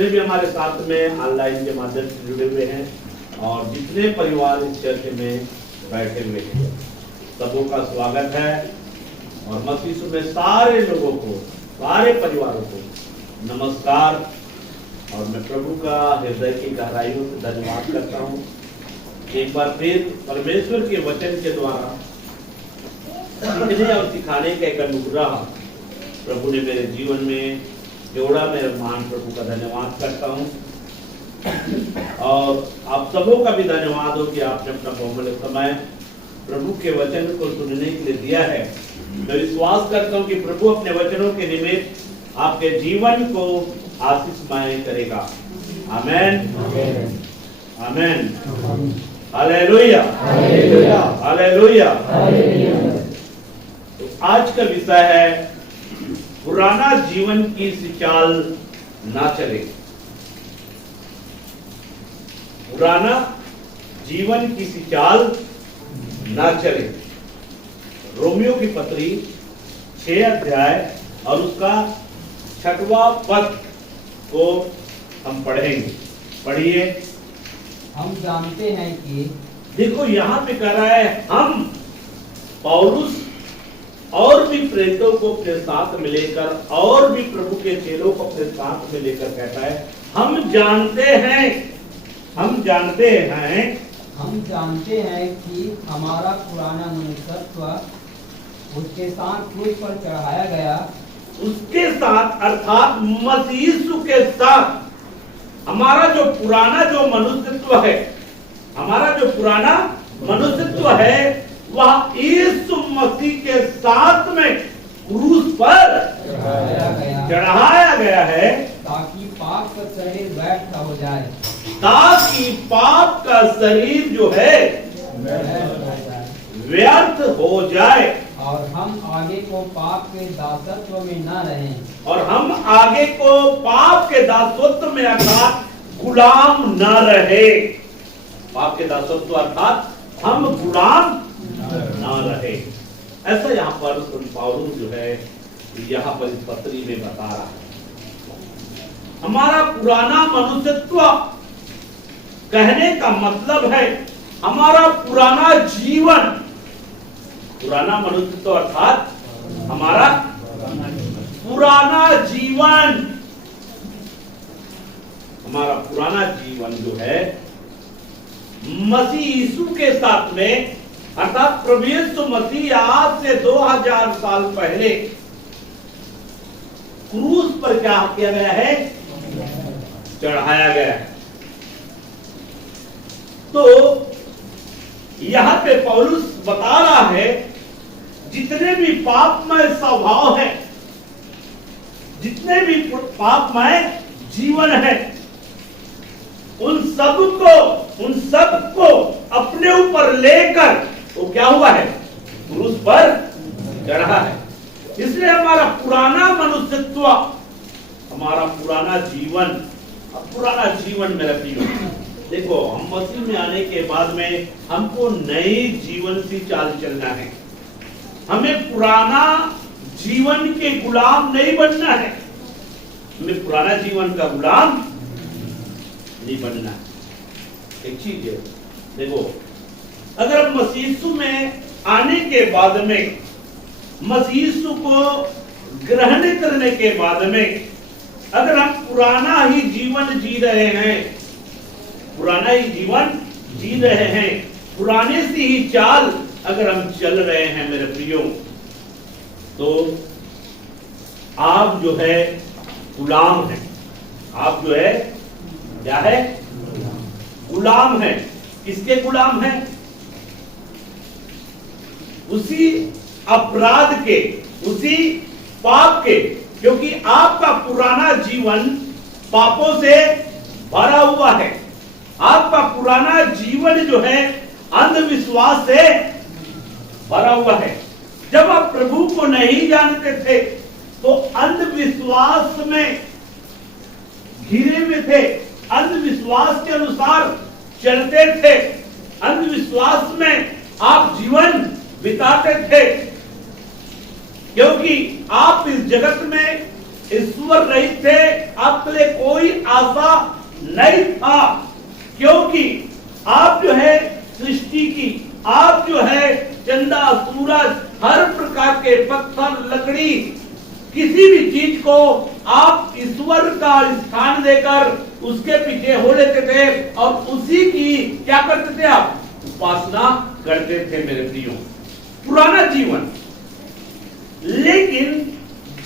जितने भी हमारे साथ में ऑनलाइन के माध्यम से जुड़े हुए हैं और जितने परिवार इस चर्च में बैठे हुए हैं, सबों का स्वागत है। और मसीह यीशु में सारे लोगों को, सारे परिवारों को नमस्कार। और मैं प्रभु का हृदय की गहराइयों से धन्यवाद करता हूँ। एक बार फिर परमेश्वर के वचन के द्वारा सीखने और सिखाने का एक अनुग्रह प्रभु ने मेरे जीवन में जोड़ा। मैं महान प्रभु का धन्यवाद करता हूँ और आप सबों का भी धन्यवाद हो कि आपने अपना बहुमूल्य समय प्रभु के वचन को सुनने के लिए दिया है। मैं विश्वास करता हूँ कि प्रभु अपने वचनों के निमित्त आपके जीवन को आशीषमय करेगा। आमेन, आमेन, हालेलुया, हालेलुया। तो आज का विषय है पुराना जीवन की सी चाल ना चले। पुराना जीवन की सी चाल ना चले। रोमियो की पत्री 6 अध्याय और उसका 6वां पद को हम पढ़ेंगे। पढ़िए। हम जानते हैं कि, देखो यहाँ पे कह रहा है हम, पौलुस और भी प्रेरितों को अपने साथ में लेकर और भी प्रभु के चेलों को अपने साथ में लेकर कहता है हम जानते हैं, हम जानते हैं, हम जानते हैं कि हमारा पुराना मनुष्यत्व उसके साथ क्रूस पर चढ़ाया गया। उसके साथ अर्थात मसीह यीशु के साथ हमारा जो पुराना जो मनुष्यत्व है, हमारा जो पुराना मनुष्यत्व है वह यीशु मसीह के साथ में क्रूस पर चढ़ाया गया है ताकि पाप का शरीर व्यर्थ हो जाए, ताकि पाप का शरीर जो है व्यर्थ हो जाए और हम आगे को पाप के दासत्व में न रहें, और हम आगे को पाप के दासत्व में अर्थात गुलाम न रहे। पाप के दासत्व अर्थात हम गुलाम न रहे। ऐसा यहाँ पर पौलुस जो है यहाँ पर इस पत्री में बता रहा है। हमारा पुराना मनुष्यत्व कहने का मतलब है हमारा पुराना जीवन। पुराना मनुष्यत्व अर्थात हमारा पुराना जीवन, हमारा पुराना जीवन जो है मसीह यीशु के साथ में अर्थात प्रभु यीशु मसीह आज से 2000 साल पहले क्रूस पर क्या किया गया है, चढ़ाया गया है। तो यहां पे पौलुस बता रहा है जितने भी पापमय स्वभाव है, जितने भी पापमय जीवन है, उन सबको अपने ऊपर लेकर वो क्या हुआ है, क्रूस पर चढ़ा है। इसलिए हमारा पुराना मनुष्यत्व, हमारा पुराना जीवन मेरा प्रियो, देखो हम मसीह में आने के बाद में हमको नई जीवन की चाल चलना है। हमें पुराना जीवन के गुलाम नहीं बनना है, हमें पुराना जीवन का गुलाम नहीं बनना है। एक चीज है, देखो अगर मसीह यीशु में आने के बाद में, मसीह यीशु को ग्रहण करने के बाद में अगर हम पुराना ही जीवन जी रहे हैं, पुराना ही जीवन जी रहे हैं, पुराने सी ही चाल अगर हम चल रहे हैं मेरे प्रियो, तो आप जो है गुलाम हैं। आप जो है क्या है, गुलाम है। किसके गुलाम है? उसी अपराध के, उसी पाप के, क्योंकि आपका पुराना जीवन पापों से भरा हुआ है। आपका पुराना जीवन जो है अंधविश्वास से भरा हुआ है। जब आप प्रभु को नहीं जानते थे तो अंधविश्वास में घिरे हुए थे, अंधविश्वास के अनुसार चलते थे, अंधविश्वास में आप जीवन बिताते थे, क्योंकि आप इस जगत में ईश्वर रहित थे, आपके लिए कोई आशा नहीं था, क्योंकि आप जो है सृष्टि की, आप जो है चंदा सूरज हर प्रकार के पत्थर लकड़ी किसी भी चीज को आप ईश्वर का स्थान देकर उसके पीछे हो लेते थे और उसी की क्या करते थे, आप उपासना करते थे मेरे प्रियो। पुराना जीवन। लेकिन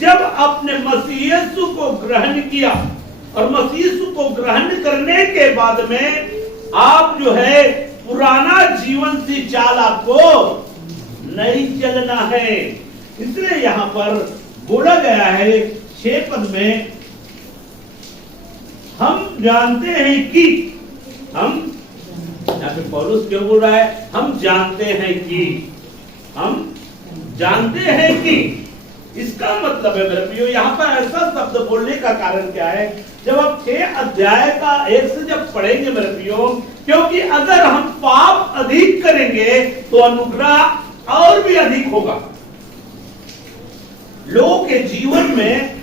जब आपने मसीह यीशु को ग्रहण किया और मसीह यीशु को ग्रहण करने के बाद में आप जो है पुराना जीवन से चाल आपको नहीं चलना है। इसलिए यहां पर बोला गया है 6 पद में, हम जानते हैं कि, हम यहाँ पे पौलुस क्यों बोल रहा है, हम जानते हैं कि, हम जानते हैं कि, इसका मतलब है मेरे प्रियो यहाँ पर ऐसा शब्द बोलने का कारण क्या है, जब आप 6 अध्याय का 1 से जब पढ़ेंगे मेरे प्रियो, क्योंकि अगर हम पाप अधिक करेंगे तो अनुग्रह और भी अधिक होगा लोगों के जीवन में।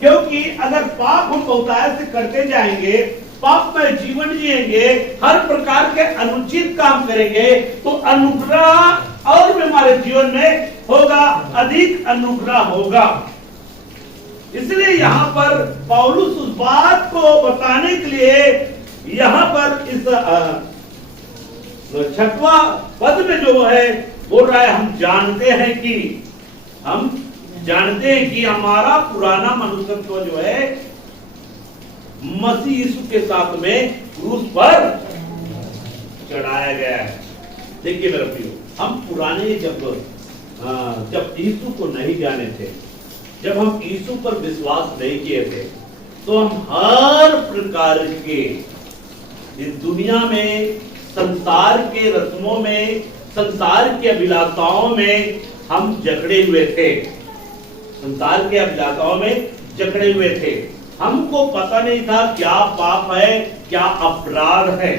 क्योंकि अगर पाप हम बहुतायत से करते जाएंगे, पाप में जीवन जिएंगे, हर प्रकार के अनुचित काम करेंगे, तो अनुग्रह और भी हमारे जीवन में होगा, अधिक अनुग्रह होगा। इसलिए यहाँ पर पौलुस उस बात को बताने के लिए यहाँ पर इस 6वां पद में जो है बोल रहा है, हम जानते हैं कि, हम जानते हैं कि हमारा पुराना मनुष्यत्व जो है मसीह यीशु के साथ में क्रूस पर चढ़ाया गया है। देखिए मेरे प्रियो, हम पुराने जब यीशु को नहीं जाने थे, जब हम यीशु पर विश्वास नहीं किए थे, तो हम हर प्रकार के इस दुनिया में, संसार के रस्मों में, संसार के अभिलाषाओं में हम जकड़े हुए थे, संसार के अभिलाषाओं में जकड़े हुए थे। हमको पता नहीं था क्या पाप है, क्या अपराध है,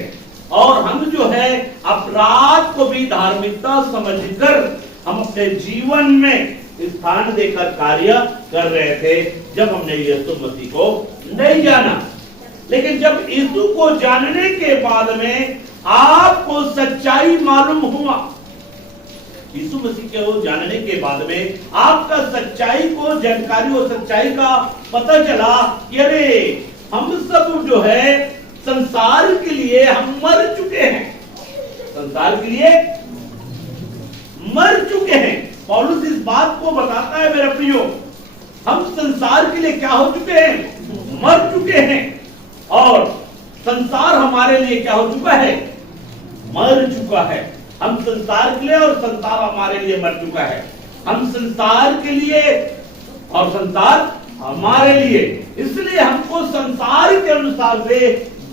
और हम जो है अपराध को भी धार्मिकता समझकर हम अपने जीवन में स्थान देकर कार्य कर रहे थे, जब हमने यीशु मसीह को नहीं जाना। लेकिन जब यीशु को जानने के बाद में आपको सच्चाई मालूम हुआ, यीशु मसीह को जानने के बाद में आपका सच्चाई को जानकारी और सच्चाई का पता चला कि अरे हम सब जो है संसार के लिए हम मर चुके हैं, संसार के लिए मर चुके हैं। पौलुस इस बात को बताता है मेरे प्रियो, हम संसार के लिए क्या हो चुके हैं, मर चुके हैं, और संसार हमारे लिए क्या हो चुका है, मर चुका है। हम संसार के लिए और संसार हमारे लिए मर चुका है। हम संसार के लिए और संसार हमारे लिए, इसलिए हमको संसार के अनुसार से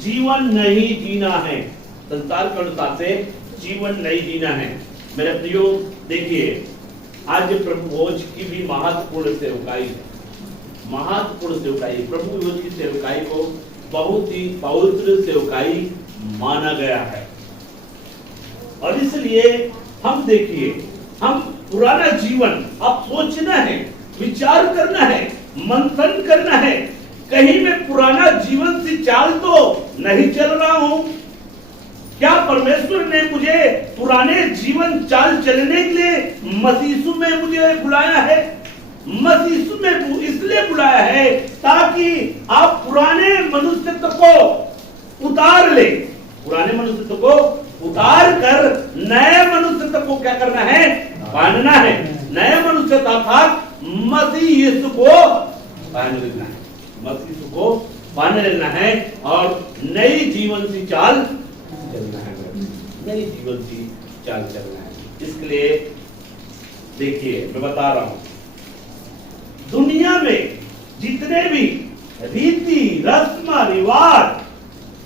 जीवन नहीं जीना है, संसार के अनुसार से जीवन नहीं जीना है। मेरे प्रियो देखिए, आज प्रभु भोज की भी महत्वपूर्ण सेवकाई है, महत्वपूर्ण सेवकाई। प्रभु भोज की सेवकाई को बहुत ही पवित्र सेवकाई माना गया है, और इसलिए हम देखिए, हम पुराना जीवन अब सोचना है, विचार करना है, मंथन करना है, कहीं मैं पुराना जीवन से चाल तो नहीं चल रहा हूं। क्या परमेश्वर ने मुझे पुराने जीवन चाल चलने के लिए मसीह में मुझे बुलाया है? मसीह में इसलिए बुलाया है ताकि आप पुराने मनुष्यत्व को उतार ले, पुराने मनुष्यत्व को उतार कर नए मनुष्यत्व को क्या करना है, बांधना है। नए मनुष्यत्व अर्थात मसीह यीशु को बांध लेना है, मसीह यीशु को बांध लेना है और नई जीवन की चाल चलना है, नई जीवन की चाल चलना है। इसके लिए देखिए, मैं बता रहा हूं, दुनिया में जितने भी रीति रस्म रिवाज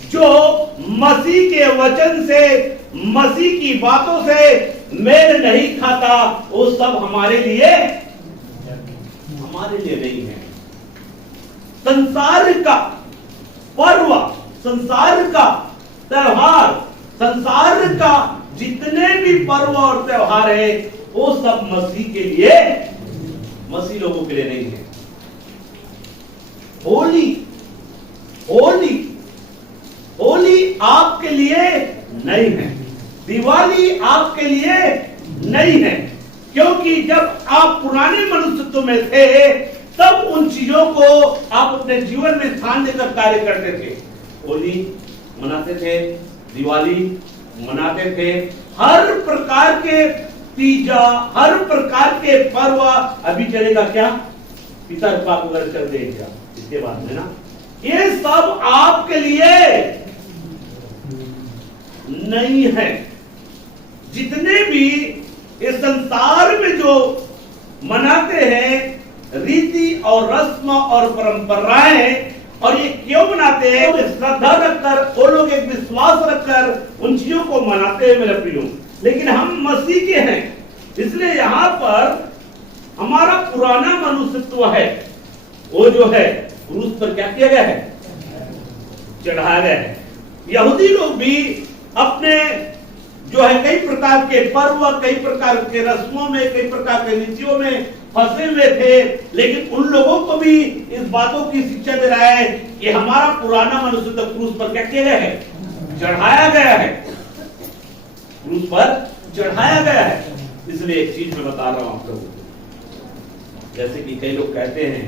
जो मसीह के वचन से, मसीह की बातों से मेल नहीं खाता, वो सब हमारे लिए नहीं है। संसार का पर्व, संसार का त्योहार, संसार का जितने भी पर्व और त्योहार है, वो सब मसीह के लिए, मसीह लोगों के लिए नहीं है। होली होली होली आपके लिए नहीं है, दिवाली आपके लिए नहीं है, क्योंकि जब आप पुराने मनुष्यत्व में थे तब उन चीजों को आप अपने जीवन में स्थान देकर कार्य करते थे। होली मनाते थे, दिवाली मनाते थे, हर प्रकार के तीजा, हर प्रकार के पर्व अभी चलेगा क्या, पितर पाप अगर चल देगा इसके बाद में ना, ये सब आपके लिए नहीं है। जितने भी इस संसार में जो मनाते हैं रीति और रस्म और परंपराएं, और ये क्यों मनाते हैं, वो श्रद्धा रखकर, वो लोग एक विश्वास रखकर उन चीजों को मनाते हैं मेरे प्रियो। लेकिन हम मसीह के हैं, इसलिए यहाँ पर हमारा पुराना मनुष्यत्व है, वो जो है क्रूस पर क्या किया गया है, चढ़ाया गया है। यहूदी लोग भी अपने जो है कई प्रकार के पर्व, कई प्रकार के रस्मों में, कई प्रकार के रीतियों में फंसे हुए थे, लेकिन उन लोगों को भी इस बातों की शिक्षा दे रहा है कि हमारा पुराना मनुष्यत्व क्रूस पर क्या किया गया है, चढ़ाया गया है, क्रूस पर चढ़ाया गया है। इसलिए एक चीज मैं बता रहा हूं आप लोगों को, जैसे कि कई लोग कहते हैं,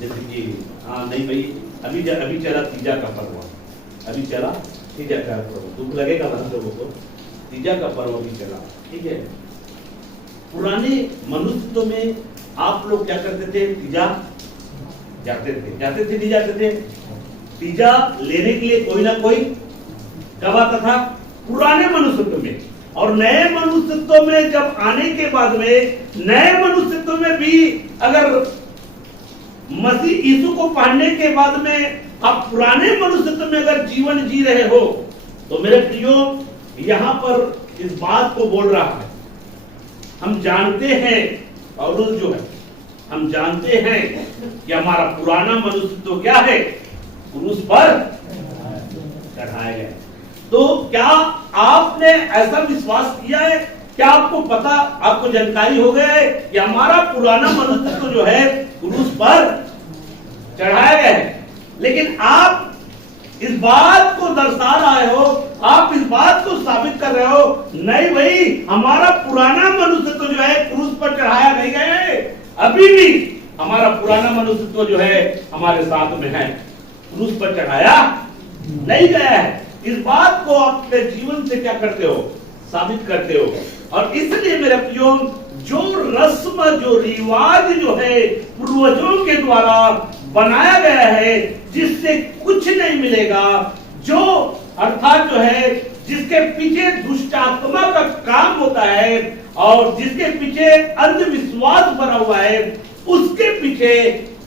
जैसे कि हाँ नहीं भाई अभी चला तीजा का पर्व, अभी चला तीजा का पर्व, दुख लगेगा हम लोगों को, तीजा का पर्व भी चला, ठीक है। पुराने मनुष्य में आप लोग क्या करते थे, तीजा जाते थे नहीं जाते थे, तीजा लेने के लिए कोई ना कोई कब आता था, पुराने मनुष्यत्व में। और नए मनुष्यत्व में जब आने के बाद में, नए मनुष्यत्व में भी अगर मसीह यीशु को पाने के बाद में आप पुराने मनुष्यत्व में अगर जीवन जी रहे हो, तो मेरे प्रियो यहाँ पर इस बात को बोल रहा है, हम जानते हैं, पौलुस जो है, हम जानते हैं कि हमारा पुराना मनुष्यत्व क्या है, क्रूस पर चढ़ाया गया। तो क्या आपने ऐसा विश्वास किया है, क्या आपको पता, आपको जानकारी हो गया है कि हमारा पुराना मनुष्यत्व जो है क्रूस पर चढ़ाया गया है। लेकिन आप इस बात को दर्शा रहे हो, आप इस बात को साबित कर रहे हो, नहीं भाई हमारा पुराना मनुष्यत्व जो है क्रूस पर चढ़ाया नहीं गया है, अभी भी हमारा पुराना मनुष्यत्व जो है हमारे साथ में है, क्रूस पर चढ़ाया नहीं गया है। इस बात को आप अपने जीवन से क्या करते हो, साबित करते हो। और इसलिए मेरे प्रियो, जो रस्म, जो रिवाज जो है पूर्वजों के द्वारा बनाया गया है, जिससे कुछ नहीं मिलेगा, जो अर्थात जो है जिसके पीछे दुष्ट आत्मा का काम होता है और जिसके पीछे अंधविश्वास भरा हुआ है, उसके पीछे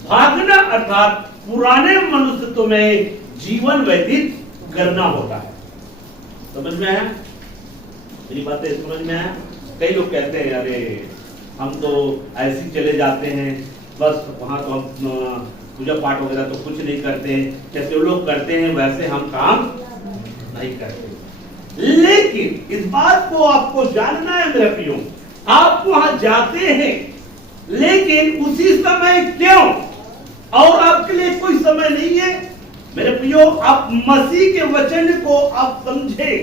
भागना अर्थात पुराने मनुष्यत्व में जीवन व्यतीत करना होता है। समझ में आया मेरी बातें, समझ में आया। कई लोग कहते हैं अरे हम तो ऐसे चले जाते हैं, बस वहां तो हम पूजा पाठ वगैरह तो कुछ नहीं करते, जैसे वो लोग करते हैं वैसे हम काम नहीं करते। लेकिन इस बात को आपको जानना है मेरे प्रियो, आप वहां जाते हैं, लेकिन उसी समय क्यों, और आपके लिए कोई समय नहीं है मेरे प्रियो। आप मसीह के वचन को आप समझे,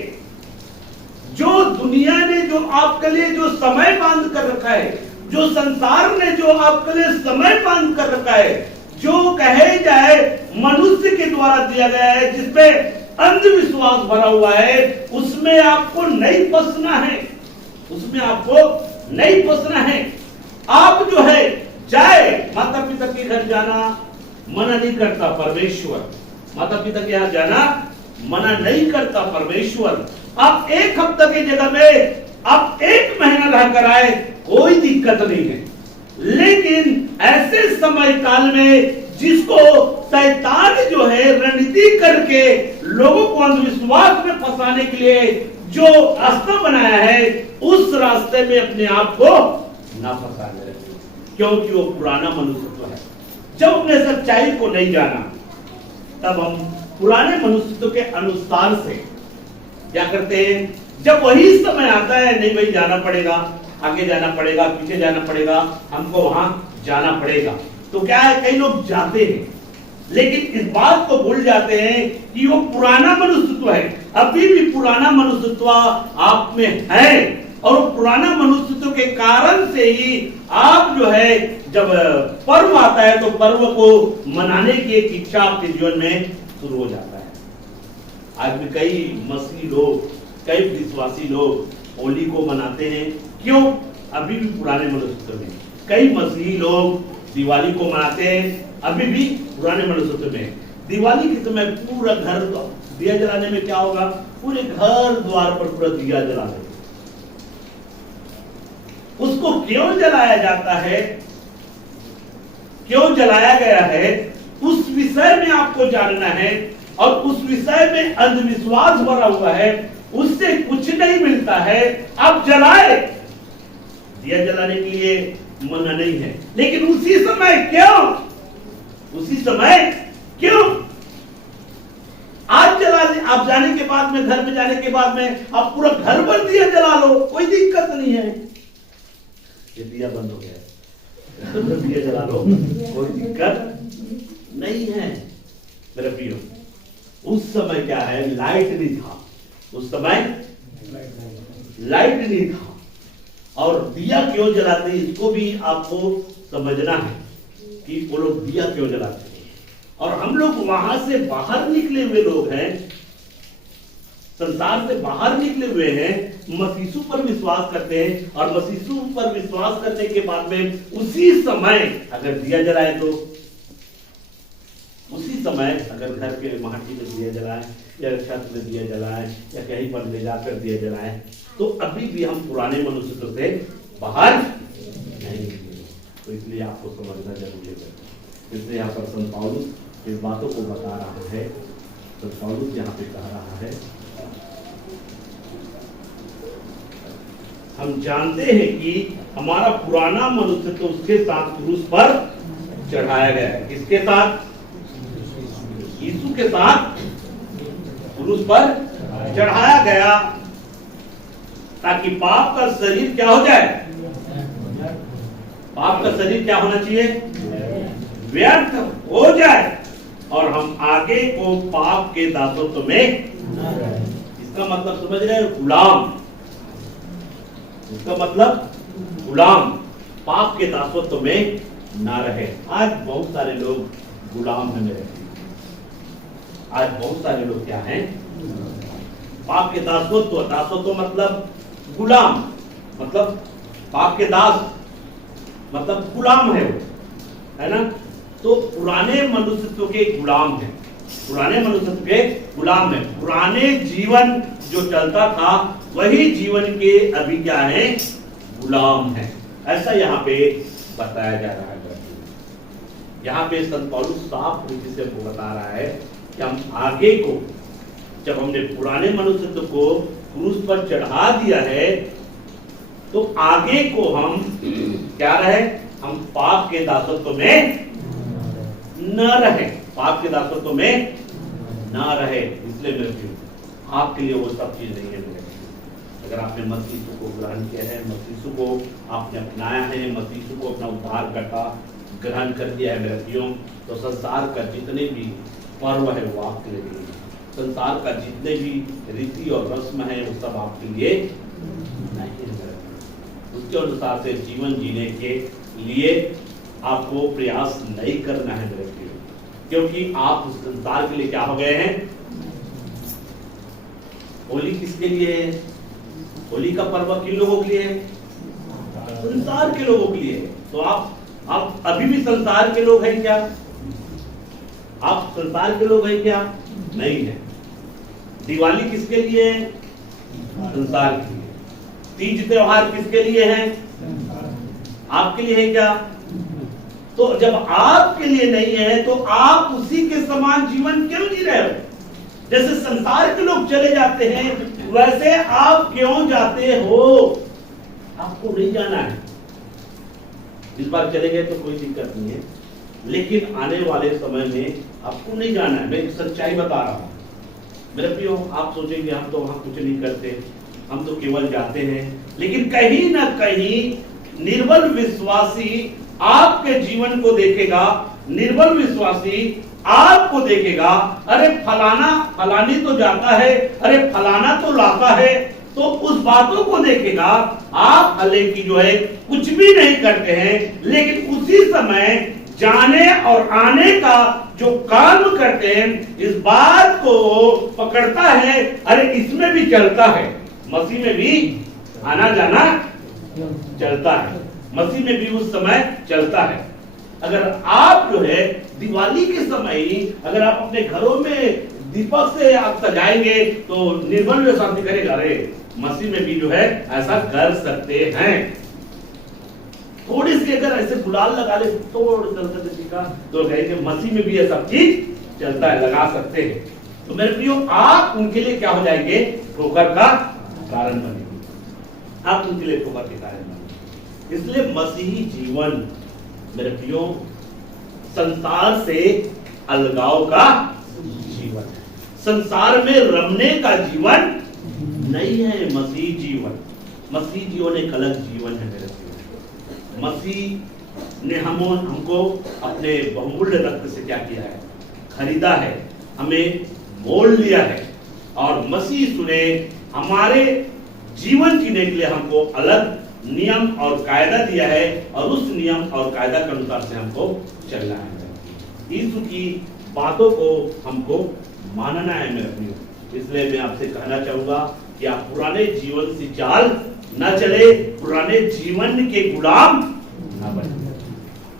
जो दुनिया ने जो आपके लिए जो समय बांध कर रखा है, जो संसार ने जो आपके लिए समय बांध कर रखा है, जो कहे जाए मनुष्य के द्वारा दिया गया है, जिसमें अंधविश्वास भरा हुआ है, उसमें आपको नहीं फंसना है, उसमें आपको नहीं फंसना है। आप जो है जाए, माता पिता के घर जाना मना नहीं करता परमेश्वर, माता पिता के यहाँ जाना मना नहीं करता परमेश्वर। आप एक हफ्ता की जगह में आप एक महीना रह कर आए, कोई दिक्कत नहीं है। लेकिन ऐसे समय काल में जिसको शैतान जो है रणनीति करके लोगों को अंधविश्वास में फंसाने के लिए जो रास्ता बनाया है, उस रास्ते में अपने आप को ना फंसाने लगे, क्योंकि वो पुराना मनुष्यत्व है। जब हमने सच्चाई को नहीं जाना, तब हम पुराने मनुष्यत्व के अनुसार से क्या करते हैं। जब वही समय आता है, नहीं भाई जाना पड़ेगा, आगे जाना पड़ेगा, पीछे जाना पड़ेगा, हमको वहां जाना पड़ेगा, तो क्या है, कई लोग जाते हैं लेकिन इस बात को भूल जाते हैं कि वो पुराना मनुष्यत्व है, अभी भी पुराना मनुष्यत्व आप में है। और पुराना मनुष्यत्व के कारण से ही आप जो है, जब पर्व आता है तो पर्व को मनाने की एक इच्छा आपके जीवन में शुरू हो जाता है। आज भी कई मसीही लोग, कई विश्वासी लोग होली को मनाते हैं, क्यों? अभी भी पुराने मनुष्यत्व में। कई मसीही लोग दिवाली को मनाते हैं, अभी भी पुराने मनुष्यत्व में। दिवाली के समय पूरा घर दिया जलाने में क्या होगा, पूरे घर द्वार पर पूरा दिया जला देते। उसको क्यों जलाया जाता है, क्यों जलाया गया है, उस विषय में आपको जानना है। और उस विषय में अंधविश्वास भरा हुआ है, उससे कुछ नहीं मिलता है। आप जलाए, दिया जलाने के लिए मना नहीं है, लेकिन उसी समय क्यों, उसी समय क्यों? आज जला ले, आप जाने के बाद में, घर में जाने के बाद में आप पूरा घर भर दिया जला लो, कोई दिक्कत नहीं है। ये दिया बंद हो गया, घर भर दिया जला लो, कोई दिक्कत नहीं है मेरे प्रियो। उस समय क्या है, लाइट नहीं था, उस समय लाइट नहीं था। और दिया क्यों जलाते हैं, इसको भी आपको समझना है कि वो लोग दिया क्यों जलाते हैं। और हम लोग वहां से बाहर निकले हुए लोग हैं, संसार से बाहर निकले हुए हैं, मसीसु पर विश्वास करते हैं। और मसीसु पर विश्वास करने के बाद में उसी समय अगर दिया जलाए, तो उसी समय अगर घर के माटी में दिया जलाए या छत में दिया जलाए या कहीं पर ले जाकर दिया जलाए, तो अभी भी हम पुराने मनुष्यत्व से बाहर नहीं निकले। तो इसलिए आपको समझना जरूरी है। इसलिए यहाँ पर संत पौलुस इस बातों को बता रहा है। संत पौलुस यहाँ पे कह रहा है, हम जानते हैं कि हमारा पुराना मनुष्यत्व उसके साथ क्रूस पर चढ़ाया गया है। किसके साथ? यीशु के साथ क्रूस पर चढ़ाया गया, ताकि पाप का शरीर क्या हो जाए, पाप का शरीर क्या होना चाहिए, व्यर्थ हो जाए, और हम आगे को पाप के दासत्व में, इसका मतलब समझ रहे हैं, गुलाम। इसका मतलब गुलाम, पाप के दासत्व में ना रहे। आज बहुत सारे लोग गुलाम हैं मेरे। आज बहुत सारे लोग क्या हैं, पाप के दासत्व। दासत्व मतलब गुलाम, मतलब पाप के दास मतलब गुलाम है वो, है ना। तो पुराने मनुष्यत्व के गुलाम है, पुराने मनुष्यत्व के गुलाम है। पुराने जीवन जो चलता था वही जीवन के अभी क्या है, गुलाम है। ऐसा यहाँ पे बताया जा रहा है। यहाँ पे संत पौलुस साफ तरीके से हमको बता रहा है कि हम आगे को, जब हमने पुराने मनुष्यत्व को क्रूस पर चढ़ा दिया है, तो आगे को हम क्या रहे, हम पाप के दासत्व में न रहे, पाप के दासत्व में न रहे। इसलिए मेरे आपके लिए वो सब चीज नहीं है मेरे। अगर आपने मसीह को ग्रहण किया है, मसीह को आपने अपनाया है, मसीह को अपना उद्धारकर्ता ग्रहण कर दिया है मेरे प्रियो, तो संसार का जितने भी पर्व है वो आपके लिए नहीं है। संसार का जितने भी रीति और रस्म है वो सब आपके लिए नहीं है। उसके अनुसार से जीवन जीने के लिए आपको प्रयास नहीं करना है मेरे प्रियो, क्योंकि आप उस संसार के लिए क्या हो गए हैं। होली किसके लिए है? होली का पर्व किन लोगों के लिए है? संसार के लोगों के लिए। तो आप अभी भी संसार के लोग हैं क्या? आप संसार के लोग हैं क्या? नहीं है। दिवाली किसके लिए है? संसार के लिए। तीज त्योहार किसके लिए है? आपके लिए है क्या? तो जब आपके लिए नहीं है तो आप उसी के समान जीवन क्यों जी रहे हो? जैसे संसार के लोग चले जाते हैं वैसे आप क्यों जाते हो? आपको नहीं जाना है। इस बार चले गए तो कोई दिक्कत नहीं है, लेकिन आने वाले समय में आपको नहीं जाना है। मैं एक सच्चाई बता रहा हूं मेरे प्रियो। आप सोचेंगे हम तो वहां कुछ नहीं करते, हम तो केवल जाते हैं, लेकिन कहीं ना कहीं निर्बल विश्वासी आपके जीवन को देखेगा, निर्बल विश्वासी आपको देखेगा, अरे फलाना फलानी तो जाता है, अरे फलाना तो लाता है, तो उस बातों को देखेगा। आप हालांकि जो है कुछ भी नहीं करते हैं, लेकिन उसी समय जाने और आने का जो काम करते हैं, इस बात को पकड़ता है, अरे इसमें भी चलता है, मसीह में भी आना जाना चलता है, मसीह में भी उस समय चलता है। अगर आप जो है दिवाली के समय ही अगर आप अपने घरों में दीपक से आप सजाएंगे तो निर्बल में शांति करेगा, अरे मसीह में भी जो है ऐसा कर सकते हैं। थोड़ी सी अगर ऐसे गुलाल लगा ले का तो कहेंगे मसीह में भी ये सब चीज चलता है, लगा सकते हैं। तो मेरे प्रियो, आप उनके लिए क्या हो जाएंगे? ठोकर का कारण बनेंगे, आप उनके लिए ठोकर के कारण बनेंगे। इसलिए मसीही जीवन मेरे प्रियो संसार से अलगाव का जीवन है, संसार में रमने का जीवन नहीं है। मसीह जीवन एक अलग जीवन है मेरे प्रियो। मसीह ने हमको अपने बहुमूल्य रक्त से क्या किया है? खरीदा है, हमें मोल लिया है, और मसीह सुने हमारे जीवन जीने के लिए हमको अलग नियम और कायदा दिया है, और उस नियम और कायदा के अनुसार से हमको चलना है। यीशु की बातों को हमको मानना है मेरे प्रियो। इसलिए मैं आपसे कहना चाहूंगा कि आप पुराने जीवन से चाल न चले, पुराने जीवन के गुलाम न बने,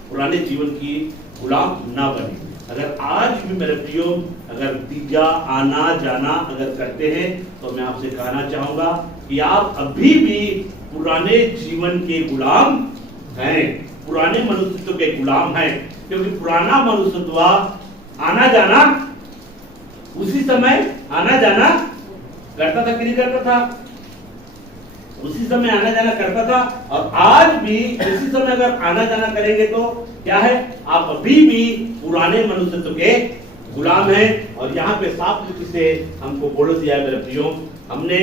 पुराने जीवन की गुलाम न बने। अगर आज भी मेरे प्रियो अगर तीजा आना जाना अगर करते हैं, तो मैं आपसे कहना चाहूंगा कि आप अभी भी पुराने जीवन के गुलाम हैं, पुराने मनुष्यत्व के गुलाम हैं। क्योंकि पुराना मनुष्यत्व आना जाना उसी समय आना जाना करता था कि नहीं करता था? उसी समय आना जाना करता था, और आज भी उसी समय अगर आना जाना करेंगे तो क्या है? आप अभी भी पुराने मनुष्यत्व के गुलाम हैं। और यहाँ पे साफ लिखित से हमको बोल दिया है मेरे प्रियो, हमने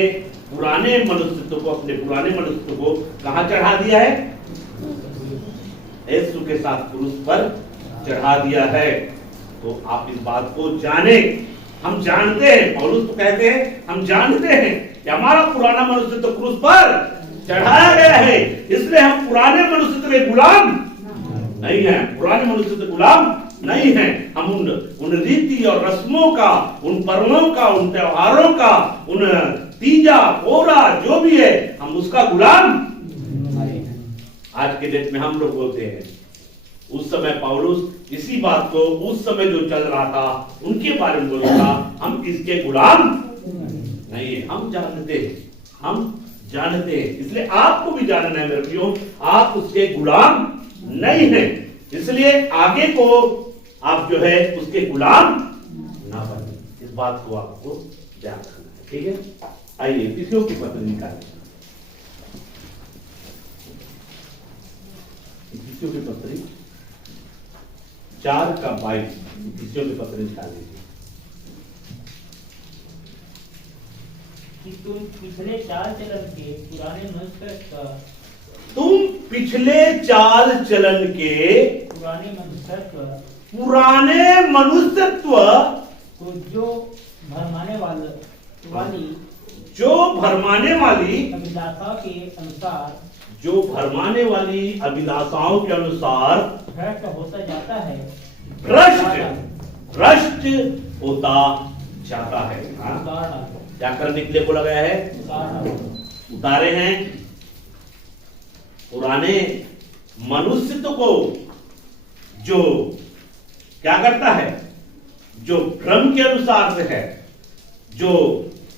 पुराने मनुष्यत्व को, अपने पुराने मनुष्यत्व को कहां चढ़ा दिया है? यीशु के साथ क्रूस पर चढ़ा दिया है। तो आप इस बात को जाने, हम जानते हैं, पौलुस तो कहते हैं हम जानते हैं कि हमारा पुराना मनुष्यत्व क्रूस पर चढ़ाया गया है, इसलिए हम पुराने मनुष्यत्व के गुलाम नहीं है, पुराने मनुष्यत्व के गुलाम नहीं है। हम उन रीति और रस्मों का, उन पर्वों का, उन त्योहारों का, उन तीजा पोरा जो भी है, हम उसका गुलाम आज के डेट में हम लोग बोलते हैं। उस समय पौलुस इसी बात को, उस समय जो चल रहा था उनके बारे में बोला था, हम इसके गुलाम नहीं है, हम जानते हैं, हम जानते हैं। इसलिए आपको भी जानना है मेरे प्रियो, आप उसके गुलाम नहीं हैं। इसलिए आगे को आप जो है उसके गुलाम ना बने, इस बात को आपको ध्यान रखना है। ठीक है, आइए इफिसियों की पत्र निकालें। इफिसियों की पत्री 4:22 इफिसियों की पत्री निकाल लीजिए। कि तुम पिछले चाल चलन के पुराने मनुष्य का, तुम पिछले चाल चलन के पुराने मनुष्यत्व तो जो भरमाने वाली अभिलाषा के अनुसार, जो भरमाने वाली अभिलाषाओं के अनुसार भ्रष्ट होता जाता है, भ्रष्ट होता जाता है। क्या करने के लिए बोला गया है? उतारे हैं पुराने मनुष्यत्व को, जो क्या करता है? जो भ्रम के अनुसार से है, जो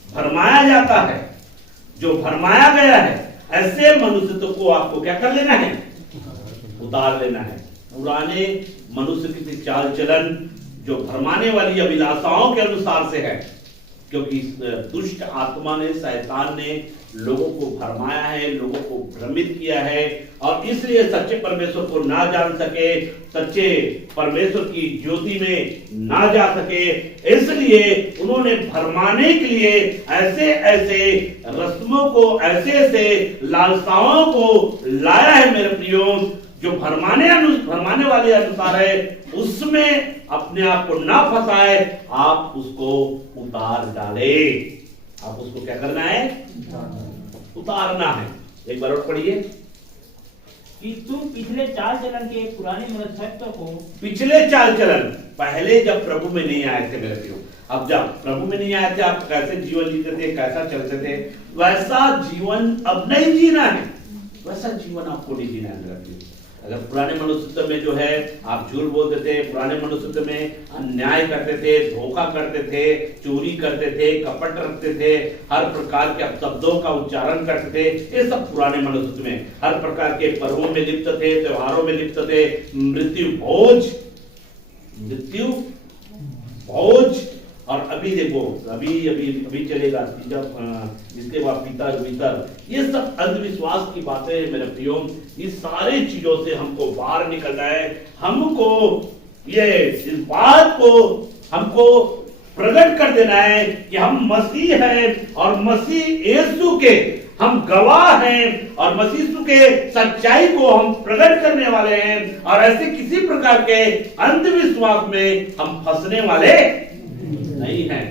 भरमाया जाता है, जो भरमाया गया है, ऐसे मनुष्यत्व को आपको क्या कर लेना है? उतार लेना है। पुराने मनुष्य की चाल चलन जो भरमाने वाली अभिलाषाओं के अनुसार से है, क्योंकि दुष्ट आत्मा ने, शैतान ने लोगों को भरमाया है, लोगों को भ्रमित किया है, और इसलिए सच्चे परमेश्वर को ना जान सके, सच्चे परमेश्वर की ज्योति में ना जा सके, इसलिए उन्होंने भरमाने के लिए ऐसे ऐसे रस्मों को, ऐसे ऐसे लालसाओं को लाया है मेरे प्रियो, जो भरमाने वाले अनुसार है उसमें अपने आप को ना फंसाए, आप उसको उतार डाले। आप उसको क्या करना है? उतारना है। एक बार और पढ़िए कि तुम पिछले चाल चलन के पुराने मनुष्यत्व को, पिछले चाल चलन, पहले जब प्रभु में नहीं आए थे मेरे प्रियो, अब जब प्रभु में नहीं आए थे आप कैसे जीवन जीते थे, कैसा चलते थे, वैसा जीवन अब नहीं जीना है। वैसा जीवन आपको नहीं जीना है मेरे प्रियो। अगर पुराने मनुष्यत्व में जो है आप झूठ बोलते थे, पुराने मनुष्यत्व में अन्याय करते थे, धोखा करते थे, चोरी करते थे, कपट रखते थे, हर प्रकार के अपशब्दों का उच्चारण करते थे, ये सब पुराने मनुष्यत्व में, हर प्रकार के पर्वों में लिप्त थे, त्योहारों में लिप्त थे, मृत्यु भोज। और अभी देखो अभी चलेगा जिसके बाद पितर, ये सब अंधविश्वास की बातें हैं मेरे प्रियो। इस सारे चीजों से हमको बाहर निकलना है। हमको ये इस बात को हमको प्रकट कर देना है कि हम मसीह हैं और मसीह यीशु के हम गवाह हैं और मसीह यीशु के सच्चाई को हम प्रकट करने वाले हैं, और ऐसे किसी प्रकार के अंधविश्वास में हम फंसने वाले नहीं है।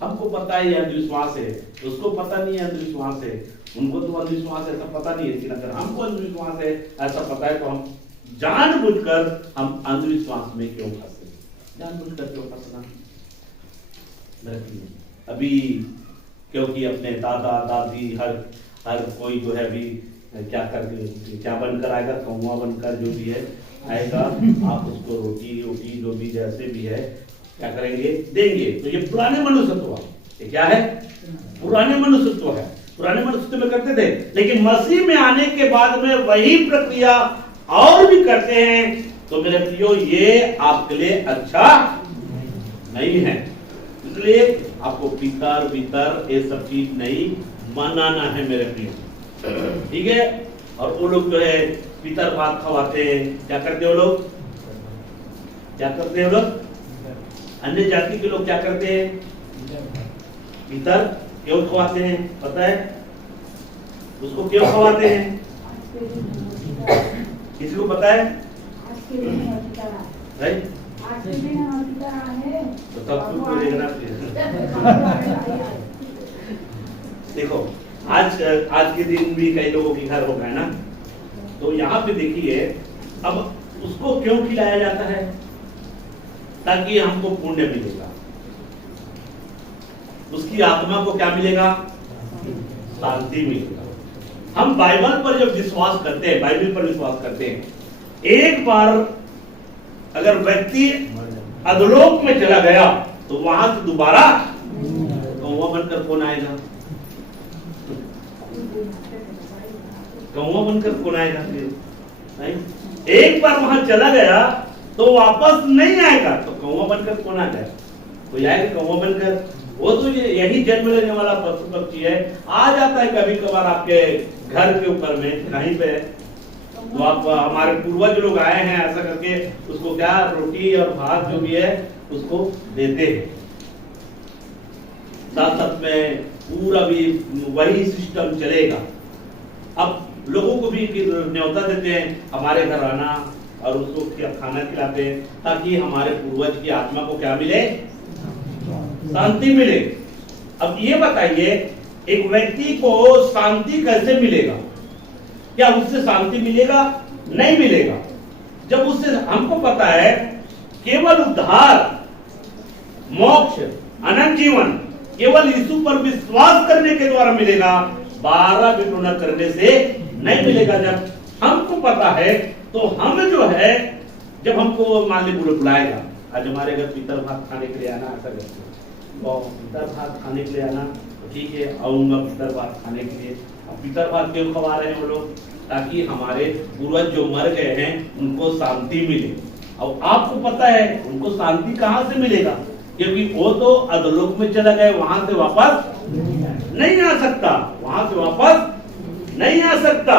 हमको पता है ये अंधविश्वास है, उसको पता नहीं है अंधविश्वास है, उनको तो अंधविश्वास ऐसा पता नहीं है, लेकिन अगर हमको अंधविश्वास है ऐसा पता है तो हम जानबूझकर हम अंधविश्वास में क्यों फंसे? जानबूझकर क्यों फंसना? अभी क्योंकि अपने दादा दादी हर कोई जो है अभी क्या बनकर आएगा, कौवा बनकर जो भी है आएगा, आप उसको रोटी जो भी जैसे भी है क्या करेंगे? देंगे। तो ये पुराने मनुष्यत्व है। ये क्या है? पुराने मनुष्यत्व है। पुराने मनुष्यत्व में करते थे, लेकिन मसीह में आने के बाद में वही प्रक्रिया और भी करते हैं। तो मेरे प्रियो ये आपके लिए अच्छा नहीं है, इसलिए आपको भीतर ये सब चीज नहीं मनाना है मेरे प्रियो, ठीक है। और वो लोग जो है पितर भात खवाते हैं, क्या करते हैं वो लोग? अन्य जाति के लोग क्या करते हैं? पितर क्यों खवाते हैं? पता है उसको क्यों खवाते हैं? किसी को पता है? तो तब तो देखना देखो आज के दिन भी कई लोगों के घर हो गए ना, तो यहाँ पे देखिए अब उसको क्यों खिलाया जाता है? ताकि हमको पुण्य मिलेगा, उसकी आत्मा को क्या मिलेगा? शांति मिलेगा। हम बाइबल पर जब विश्वास करते हैं, बाइबल पर विश्वास करते हैं, एक बार अगर व्यक्ति अधोलोक में चला गया तो वहां से दोबारा कौवा बनकर कौन आएगा? कौवा बनकर कौन आएगा? नहीं, एक बार वहां चला गया तो वापस नहीं आएगा, तो कौवा बनकर कौन आ गया? कोई आएगा कौवा बनकर? वो तो यही जन्म लेने वाला पशु पक्षी है, आ जाता है कभी कभार आपके घर के ऊपर में कहीं पे, तो आप हमारे पूर्वज लोग आए हैं ऐसा करके उसको क्या रोटी और भात जो भी है उसको देते हैं। साथ साथ में पूरा भी वही सिस्टम चलेगा। अब लोगों को भी न्योता देते हैं हमारे घर आना और उसको खाना खिलाते हैं ताकि हमारे पूर्वज की आत्मा को क्या मिले? शांति मिले। अब ये बताइए एक व्यक्ति को शांति कैसे मिलेगा? क्या उससे शांति मिलेगा? नहीं मिलेगा। जब उससे हमको पता है केवल उद्धार, मोक्ष, अनंत जीवन केवल यीशु पर विश्वास करने के द्वारा मिलेगा, 12 बिटोना करने से नहीं मिलेगा। जब हमको पता है तो हम जो है जब हमको मान ली बुलाएगा, आज हमारे घर पितर भात खाने के लिए आना, ऐसा करते तो पितर भात खाने के लिए आना, तो ठीक है आऊंगा पितर भात खाने के लिए। अब पितर भात क्यों खवा रहे हैं वो लोग? ताकि हमारे पूर्वज जो मर गए हैं उनको शांति मिले। अब आपको पता है उनको शांति कहां से मिलेगा? क्योंकि वो तो अधोलोक में चला गए, वहां से वापस नहीं आ सकता, वहां से वापस नहीं आ सकता।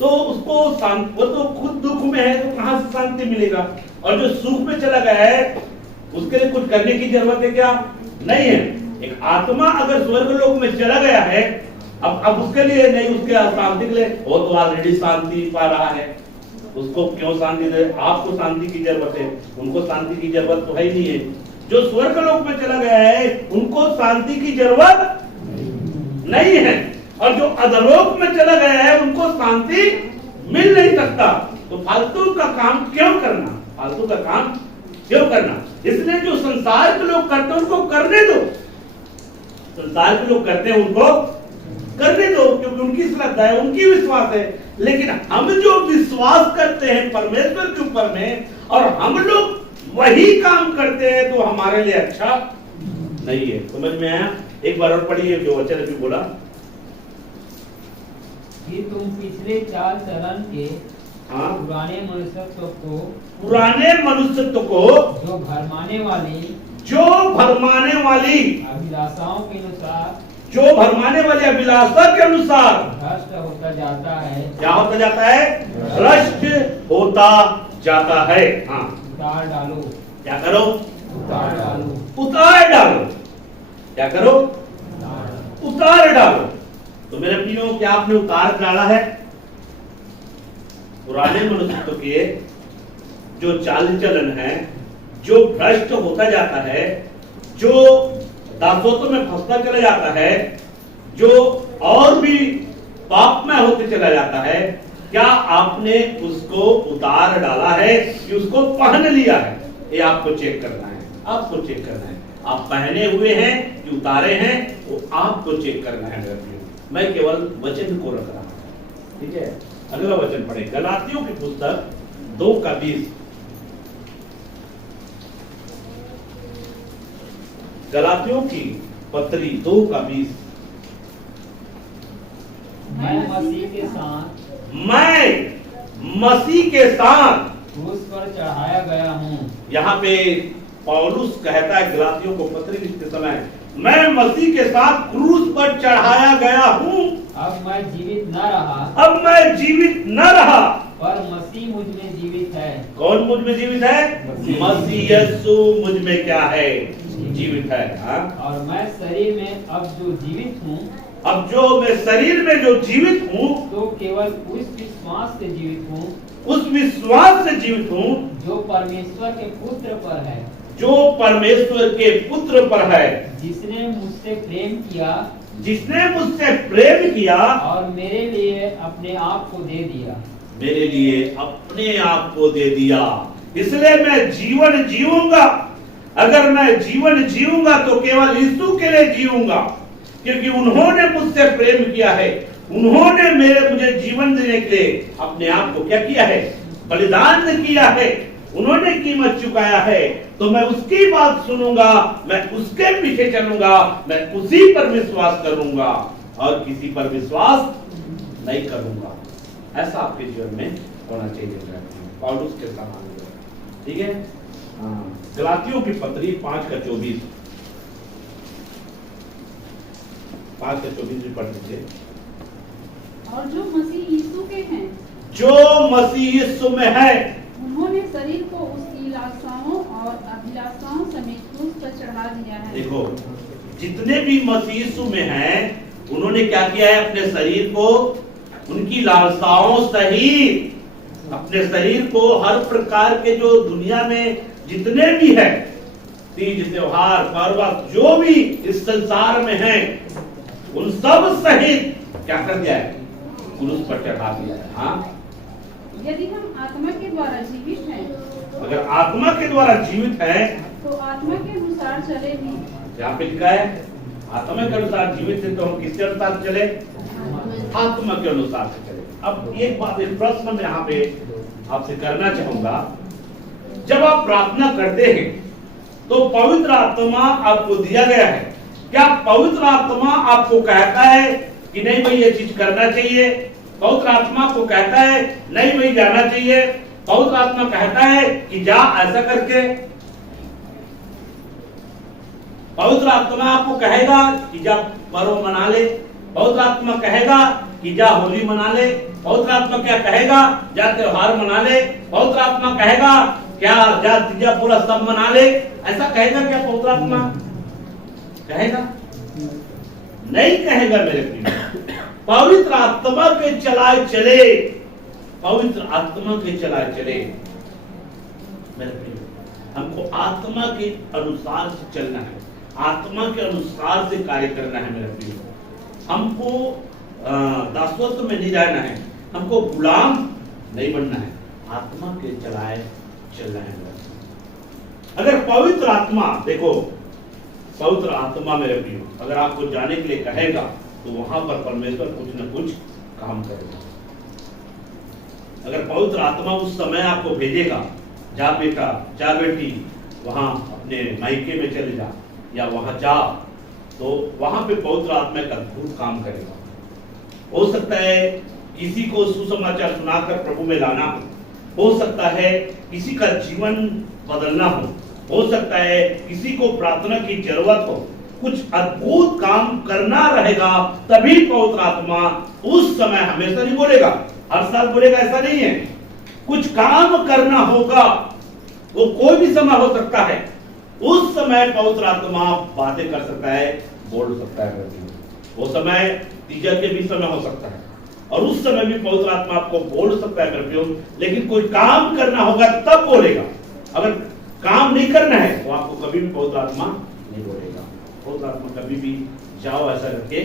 तो उसको वो तो खुद दुख में है, तो कहां से शांति मिलेगा? और जो सुख में चला गया है उसके लिए कुछ करने की जरूरत है क्या? नहीं है। एक आत्मा अगर स्वर्ग लोक में चला गया है, अब उसके लिए नहीं, उसके शांति के लिए वो तो ऑलरेडी शांति पा रहा है। उसको क्यों शांति दे? आपको शांति की जरूरत है, उनको शांति की जरूरत तो है ही नहीं है। जो स्वर्ग लोक में चला गया है उनको शांति की जरूरत नहीं है, और जो अधलोक में चला गया है उनको शांति मिल नहीं सकता। तो फालतू का काम क्यों करना, फालतू का काम क्यों करना? इसलिए जो संसार के लोग करते हैं उनको करने दो, संसार के लोग करते हैं उनको करने दो, क्योंकि उनकी श्रद्धा है, उनकी विश्वास है। लेकिन हम जो विश्वास करते हैं परमेश्वर के ऊपर में और हम लोग वही काम करते हैं तो हमारे लिए अच्छा नहीं है। समझ में आया? एक बार और पढ़िए जो वचन अभी बोला कि तुम पिछले चाल चलन के हाँ पुराने मनुष्यत्व को जो भरमाने वाली अभिलाषाओं के अनुसार भ्रष्ट होता जाता है। क्या होता जाता है? भ्रष्ट होता जाता है। हाँ उतार डालो। क्या करो? उतार डालो। उतार डालो। क्या करो? उतार डालो। तो मेरे प्रियो, क्या आपने उतार डाला है? पुराने मनुष्य के जो चाल चलन है, जो भ्रष्ट होता जाता है, जो दासत्व में फंसता चला जाता है, जो और भी पाप में होते चला जाता है, क्या आपने उसको उतार डाला है कि उसको पहन लिया है? ये आपको चेक करना है, आपको चेक करना है। आप पहने हुए हैं कि उतारे हैं, वो आपको चेक करना है मेरे प्रियो। मैं केवल वचन को रख रहा हूं, ठीक है? अगला वचन पढ़े, गलातियों की पुस्तक 2:20। गलातियों की पत्री 2:20। मैं मसीह के साथ क्रूस पर चढ़ाया गया हूँ। यहाँ पे पौलुस कहता है गलातियों को पत्री लिखते समय, मैं मसीह के साथ क्रूस पर चढ़ाया गया हूँ। अब मैं जीवित न रहा, पर मसीह मुझ में जीवित है। कौन मुझ में जीवित है? मसीह यीशु मुझ में क्या है? जीवित है। हाँ? और मैं शरीर में अब जो जीवित हूँ, अब जो मैं शरीर में जो जीवित हूँ, तो केवल उस विश्वास से जीवित हूँ, उस विश्वास से जीवित हूँ जो परमेश्वर के पुत्र पर है, जो परमेश्वर के पुत्र पर है, जिसने मुझसे प्रेम किया और मेरे लिए अपने आप को दे दिया। मेरे लिए अपने आप को दे दिया। इसलिए मैं जीवन जीऊंगा। अगर मैं जीवन जीऊंगा तो केवल यीशु के लिए जीऊंगा, क्योंकि उन्होंने मुझसे प्रेम किया है। उन्होंने मुझे जीवन देने के लिए अपने आप को क्या किया है? बलिदान किया है। उन्होंने कीमत चुकाया है। तो मैं उसकी बात सुनूंगा, मैं उसके पीछे चलूंगा, मैं उसी पर विश्वास करूंगा और किसी पर विश्वास नहीं करूंगा। ऐसा आपके जीवन में होना चाहिए पौलुस के समान। ठीक है? गलातियों की पत्री 5:24 भी पढ़ लीजिए। और जो मसीह यीशु के हैं, जो मसीह यीशु में है, उन्होंने शरीर को उसकी लालसाओं और अभिलाषाओं समेत क्रूस पर चढ़ा दिया है। देखो, जितने भी मसीह यीशु में हैं, उन्होंने क्या किया है? अपने शरीर को उनकी लालसाओं सहित, अपने शरीर को हर प्रकार के जो दुनिया में जितने भी है, तीज त्योहार पर्व जो भी इस संसार में है, उन सब सहित क्या कर दिया है? क्रूस पर चढ़ा दिया है। हाँ? यदि हम आत्मा के द्वारा जीवित हैं, अगर आत्मा के द्वारा जीवित है, तो आत्मा के अनुसार चले भी। यहाँ पे लिखा है आत्मा के अनुसार जीवित है, तो हम किसके अनुसार चले? आत्मा के अनुसार से चले। अब एक बात, एक प्रश्न मैं यहाँ पे आपसे करना चाहूंगा। जब आप प्रार्थना करते हैं तो पवित्र आत्मा आपको दिया गया है। क्या पवित्र आत्मा आपको कहता है कि नहीं भाई ये चीज करना चाहिए? पवित्र आत्मा को कहता है नहीं भाई जाना चाहिए? पवित्र आत्मा कहता है कि जा ऐसा करके? पवित्र आत्मा आपको कहेगा कि जा पर्व मना ले? पवित्र आत्मा कहेगा कि जा होली मना ले? पवित्र आत्मा क्या कहेगा? जा त्योहार मना ले? पवित्र आत्मा कहेगा क्या जा तीजा पूरा सब मना ले? ऐसा कहेगा क्या पवित्र आत्मा? कहेगा? नहीं कहेगा मेरे प्रिय। पवित्र आत्मा के चलाए चले पवित्र आत्मा के चलाए चले। मेरे प्रिय, हमको आत्मा के अनुसार से चलना है, आत्मा के अनुसार से कार्य करना है। मेरे प्रिय, हमको दासत्व में नहीं रहना है, हमको गुलाम नहीं बनना है, आत्मा के चलाए चलना है। मेरे प्रिय, अगर पवित्र आत्मा, देखो पवित्र आत्मा मेरे प्रिय अगर आपको जाने के लिए कहेगा तो वहां पर परमेश्वर कुछ न कुछ काम करेगा। अगर पवित्र आत्मा उस समय आपको भेजेगा, जा बेटा जा बेटी वहां अपने मायके में चले जा या वहां जा, तो वहां पे पवित्र आत्मा एक अद्भुत काम करेगा। हो सकता है किसी को सुसमाचार सुनाकर प्रभु में लाना हो सकता है किसी का जीवन बदलना हो सकता है किसी को प्रार्थना की जरूरत हो, कुछ अद्भुत काम करना रहेगा, तभी पवित्र आत्मा उस समय हमेशा नहीं बोलेगा, हर साल बोलेगा ऐसा नहीं है। कुछ काम करना होगा, वो कोई भी समय हो सकता है, उस समय पवित्र आत्मा बातें कर सकता है, बोल सकता है। वो समय तीजा के भी समय हो सकता है और उस समय भी पवित्र आत्मा आपको बोल सकता है, लेकिन कोई काम करना होगा तब बोलेगा। अगर काम नहीं करना है तो आपको कभी भी पवित्र आत्मा नहीं बोलेगा। पवित्र आत्मा कभी भी जाओ ऐसा करके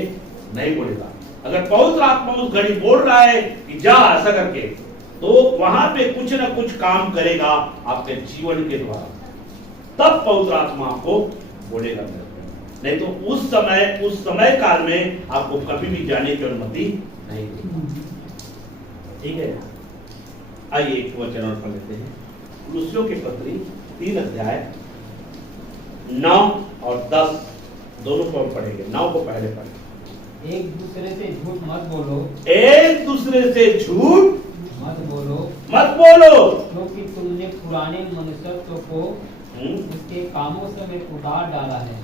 नहीं बोलेगा। अगर पवित्र आत्मा उस घड़ी बोल रहा है कि जा ऐसा करके, तो वहां पे कुछ ना कुछ काम करेगा आपके जीवन के द्वारा, तब पवित्र आत्मा आपको बोलेगा। नहीं तो उस समय काल में आपको कभी भी जाने की अनुमति नहीं देगा। ठीक है, आइए एक वचन और पढ़ लेते हैं। कुलुस्सियों की पत्री 3 अध्याय 9 और 10 दोनों को पढ़ेंगे। 9 को पहले पढ़ेंगे। एक दूसरे से झूठ मत बोलो, एक दूसरे से झूठ मत बोलो, क्योंकि तुमने पुराने मनुष्यत्व को उसके कामों समेत उतार डाला है।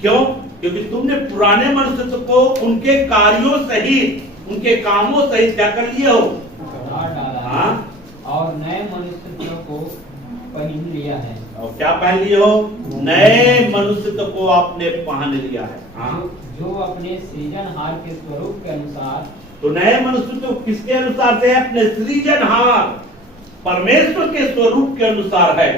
क्यों? क्योंकि तुमने पुराने मनुष्यत्व को उनके कार्यों सहित, उनके कामों सहित क्या कर लिया हो? उतार डाला है और नए मनुष्यत्व को पहन लिया है। और क्या पहन लिए हो? नए मनुष्यत्व को आपने पहन लिया है। जो अपने सृजनहार के स्वरूप के अनुसार, तो नए मनुष्यत्व किसके अनुसार से है? अपने सृजनहार परमेश्वर के स्वरूप के अनुसार है।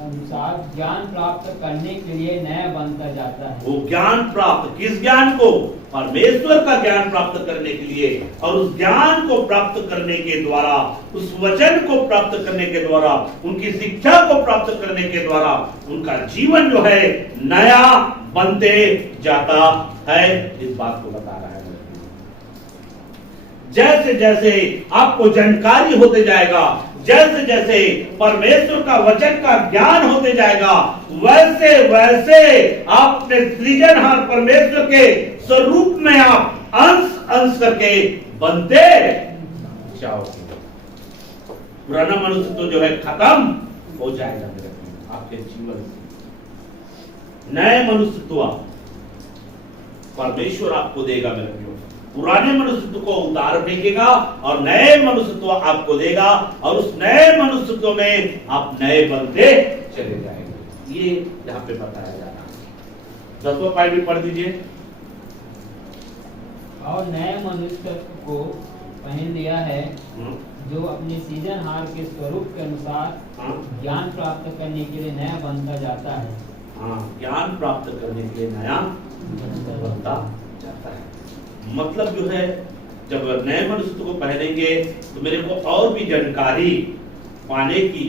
अनुसार ज्ञान प्राप्त करने के लिए नया बनता जाता है। वो ज्ञान प्राप्त, किस ज्ञान को? परमेश्वर का ज्ञान प्राप्त करने के लिए, और उस ज्ञान को प्राप्त करने के द्वारा, उस वचन को प्राप्त करने के द्वारा, उनकी शिक्षा को प्राप्त करने के द्वारा उनका जीवन जो है नया बनते जाता है। इस बात को बता रहा है। जैसे जैसे आपको जानकारी होते जाएगा, जैसे जैसे परमेश्वर का वचन का ज्ञान होते जाएगा, वैसे वैसे आप अपने सृजनहार परमेश्वर के स्वरूप में आप अंश अंश करके बनते जाओगे। पुराना मनुष्य तो जो है खत्म हो जाएगा आपके जीवन से। नए मनुष्यत्व परमेश्वर आपको देगा। मेरे प्रियो, पुराने मनुष्यत्व को उतार फेंकेगा और नए मनुष्यत्व आपको देगा, और उस नए मनुष्यत्व में आप नए बनते चले जाएंगे। ये यहाँ पे बताया जा रहा है। 10वां पॉइंट भी पढ़ दीजिए। और नए मनुष्यत्व को पहन लिया है, जो अपने सृजनहार के स्वरूप के अनुसार ज्ञान प्राप्त करने के लिए नया बनता जाता है। ज्ञान प्राप्त करने के लिए नया बनता जाता है। मतलब जो है, जब नए मनुष्य को पहनेंगे तो मेरे को और भी जानकारी पाने की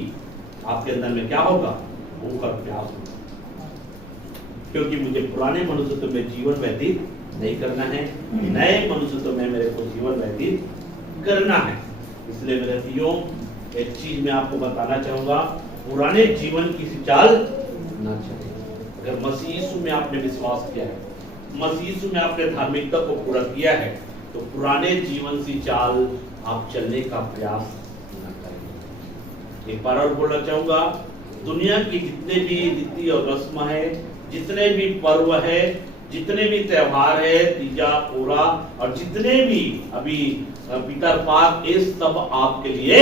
आपके अंदर में क्या होगा? भूख और प्यास होगा। क्योंकि मुझे पुराने मनुष्यत्व में जीवन व्यतीत नहीं करना है, नए मनुष्यत्व में मेरे को जीवन व्यतीत करना है। इसलिए मेरे प्रियो, एक चीज मैं आपको बताना चाहूंगा, पुराने जीवन की चाल ना चले। अगर मसीह यीशु में आपने विश्वास किया है, मसीह यीशु में आपने धार्मिकता को पूरा किया है, तो पुराने जीवन की चाल आप चलने का प्रयास न करें। एक बार और बोलना चाहूंगा, दुनिया की जितने भी रीति और रस्म है, जितने भी पर्व है, जितने भी त्योहार है, तीजा पूरा और जितने भी अभी पीटर पाक, ये सब आपके लिए,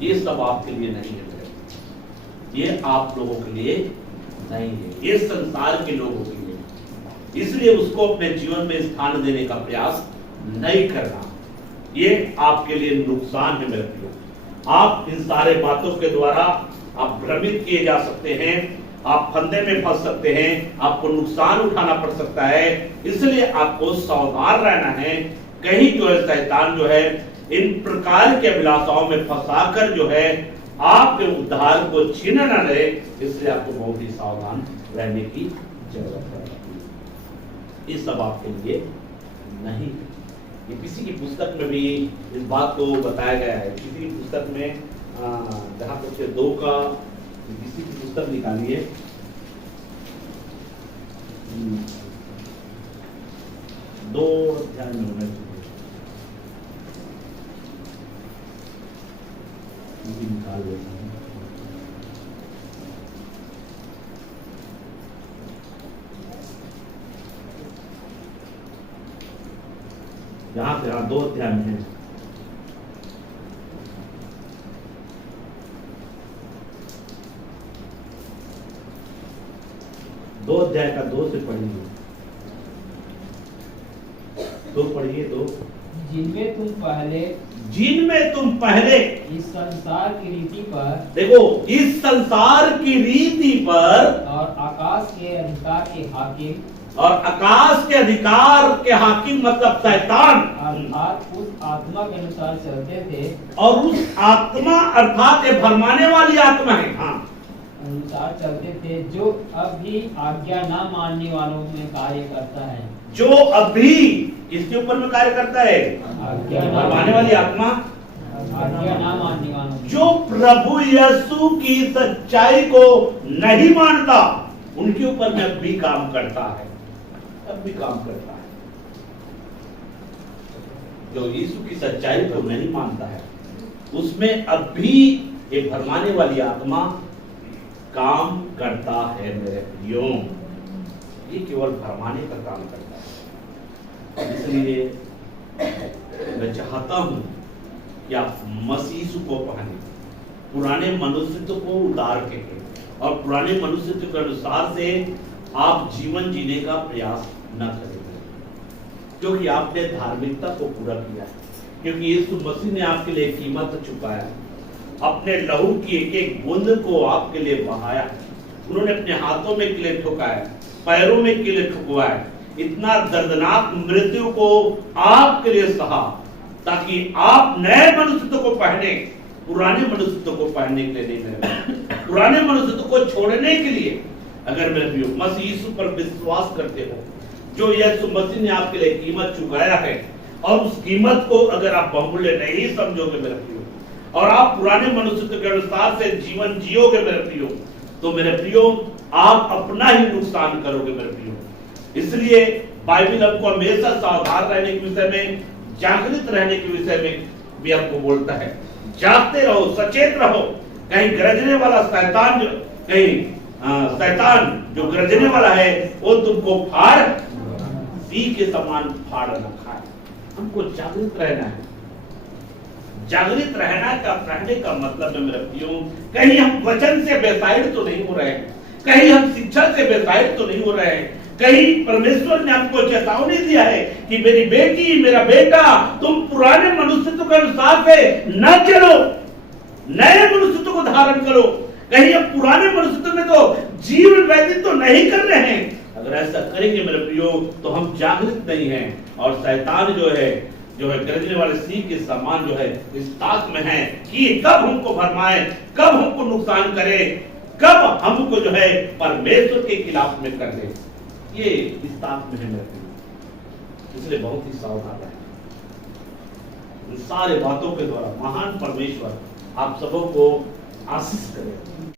ये सब आपके लिए नहीं है। ये आप लोगों के लिए नहीं है, ये संसार के लोगों के लिए। इसलिए उसको अपने जीवन में स्थान देने का प्रयास नहीं करना। ये आपके लिए नुकसान है मेरे प्रियो। आप इन सारे बातों के द्वारा आप भ्रमित किए जा सकते हैं, आप फंदे में फंस सकते हैं, आपको नुकसान उठाना पड़ सकता है। इसलिए आपको सावधान रहना है, कहीं जो है शैतान जो है इन प्रकार के अभिलाषाओं में फंसाकर जो है आपके उद्धार को छीन न ले। इसलिए आपको बहुत ही सावधान रहने की जरूरत है। ये सब आपके लिए नहीं। ये किसी की पुस्तक में भी इस बात को बताया गया है। किसी की पुस्तक में जहां तक 2 का किसी की पुस्तक निकालिए, 2 अध्याय में निकाल लेता हूं। यहाँ से 2 अध्याय में है। दो अध्याय का 2 से पढ़िए, 2 पढ़िए 2। जिनमें तुम पहले इस संसार की रीति पर, देखो इस संसार की रीति पर और आकाश के अधिकार के हाकिम, और आकाश के अधिकार के हाकिम मतलब शैतान, अर्थात उस आत्मा के अनुसार चलते थे, और उस आत्मा अर्थात ये भरमाने वाली आत्मा है, हाँ, अनुसार चलते थे, जो अब भी आज्ञा न मानने वालों में कार्य करता है। जो अभी किसके ऊपर में कार्य करता है? भरमाने वाली आत्मा, आज्ञा न मानने वालों, जो प्रभु यीशु की सच्चाई को नहीं मानता, उनके ऊपर में अब भी काम करता है, अब भी काम करता है। जो यीशु की सच्चाई को नहीं मानता है, उसमें अब भी ये भरमाने वाली आत्मा काम करता है मेरे प्रियो। ये केवल भरमाने का काम करता है। इसलिए मैं चाहता हूं कि आप मसीह यीशु को पहने, पुराने मनुष्यत्व को उतार के और पुराने मनुष्यत्व के अनुसार से आप जीवन जीने का प्रयास न करें, क्योंकि आपने धार्मिकता को पूरा किया है, क्योंकि यीशु मसीह ने आपके लिए कीमत चुकाया, अपने लहू की एक एक बूंद को आपके लिए बहाया। उन्होंने अपने हाथों में किले ठोकाया, पैरों में किले ठुकवाए, इतना दर्दनाक मृत्यु को आपके लिए सहा, ताकि आप नए मनुष्यत्व को पहने, पुराने मनुष्यत्व को पहनने के लिए नहीं मेरे, पुराने मनुष्यत्व को छोड़ने के लिए अगर मेरे प्रियो मसीह यीशु पर विश्वास करते हो, जो यीशु मसीह ने आपके लिए कीमत चुकाया है, और उस कीमत को अगर आप बहुमूल्य नहीं समझोगे मेरे प्रियो, और आप पुराने मनुष्यत्व के अनुसार से जीवन जियोगे मेरे प्रियो, तो मेरे प्रियो आप अपना ही नुकसान करोगे मेरे प्रियो। इसलिए बाइबल हमको हमेशा सावधान रहने के विषय में, जागृत रहने के विषय में भी हमको बोलता है। जागते रहो, सचेत रहो, कहीं गरजने वाला शैतान जो शैतान जो गरजने वाला है वो तुमको फाड़ सी के समान फाड़ रखा है। हमको जागृत रहना है। जागृत रहने का मतलब है मेरे प्रियो, कहीं हम वचन से बेसाइड तो नहीं हो रहे हैं, कहीं हम शिक्षा से बेसाइड तो नहीं हो रहे हैं, कहीं परमेश्वर ने हमको चेतावनी दिया है कि मेरी बेटी, मेरा बेटा, तुम पुराने मनुष्यत्व के अनुसार से न चलो, नए मनुष्यत्व को धारण करो। कहीं हम पुराने मनुष्यत्व में तो जीवन व्यतीत तो नहीं कर रहे हैं। अगर ऐसा करेंगे मेरे प्रियो तो हम जागृत नहीं हैं, और शैतान जो है गरजने वाले सिंह के समान जो है इस ताक में है कि कब हमको भरमाए, कब हमको नुकसान करे, कब हमको जो है परमेश्वर के खिलाफ में कर दे। ये इस ताक में है मेरे प्रियो। इसलिए बहुत ही सावधान रहें। इन सारे बातों के द्वारा महान परमेश्वर आप सबों को आशीष करे।